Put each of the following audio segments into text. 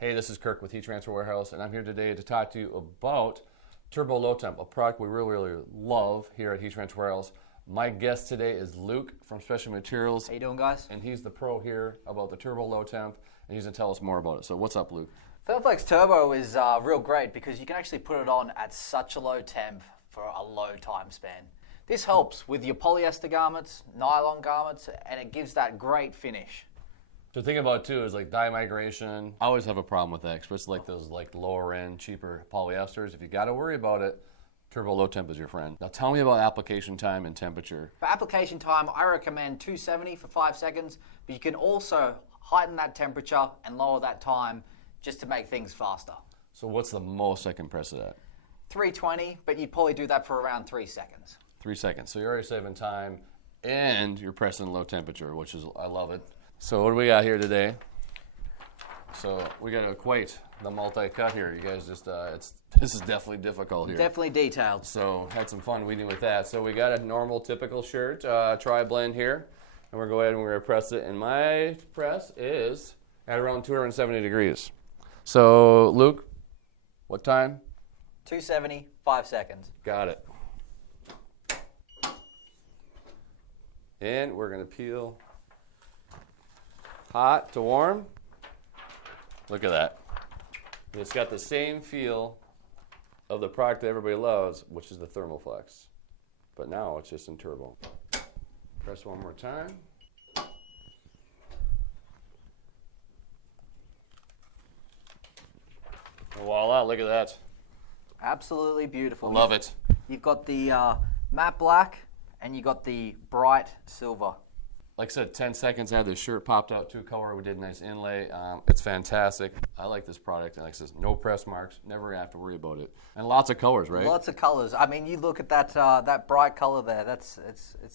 Hey, this is Kirk with Heat Transfer Warehouse, and I'm here today to talk to you about Turbo Low Temp, a product we really love here at Heat Transfer Warehouse. My guest today is Luke from Specialty Materials. How you doing, guys? And he's the pro here about the Turbo Low Temp, and he's going to tell us more about it. So what's up, Luke? ThermoFlex Turbo is real great because you can actually put it on at such a low temp for a low time span. This helps with your polyester garments, nylon garments, and it gives that great finish. So think about it too is like dye migration. I always have a problem with that, especially like those like lower end, cheaper polyesters. If you got to worry about it, Turbo Low Temp is your friend. Now tell me about application time and temperature. For application time, I recommend 270 for 5 seconds, but you can also heighten that temperature and lower that time just to make things faster. So what's the most I can press it at? 320, but you'd probably do that for around 3 seconds. 3 seconds. So you're already saving time and you're pressing low temperature, which is, I love it. So what do we got here today? So we got to equate the multi-cut here. You guys just, this is definitely difficult here. Definitely detailed. So had some fun weeding with that. So we got a normal typical shirt, tri-blend here. And we're going to go ahead and we're going to press it. And my press is at around 270 degrees. So Luke, what time? 270, 5 seconds. Got it. And we're going to peel hot to warm. Look at that. It's got the same feel of the product that everybody loves, which is the Thermoflex. But now it's just in turbo. Press one more time. And voila, look at that. Absolutely beautiful. Love it. You've got the matte black and you got the bright silver. Like I said, 10 seconds, I had this shirt popped out, 2 color. We did a nice inlay. It's fantastic. I like this product. And like I said, no press marks. Never going to have to worry about it. And lots of colors, right? Lots of colors. I mean, you look at that that bright color there. It's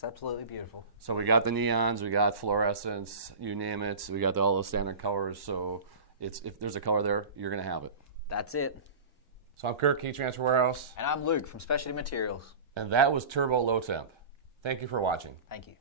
absolutely beautiful. So we got the neons, we got fluorescence, you name it. We got all those standard colors. So if there's a color there, you're going to have it. That's it. So I'm Kirk, Heat Transfer Warehouse. And I'm Luke from Specialty Materials. And that was Turbo Low Temp. Thank you for watching. Thank you.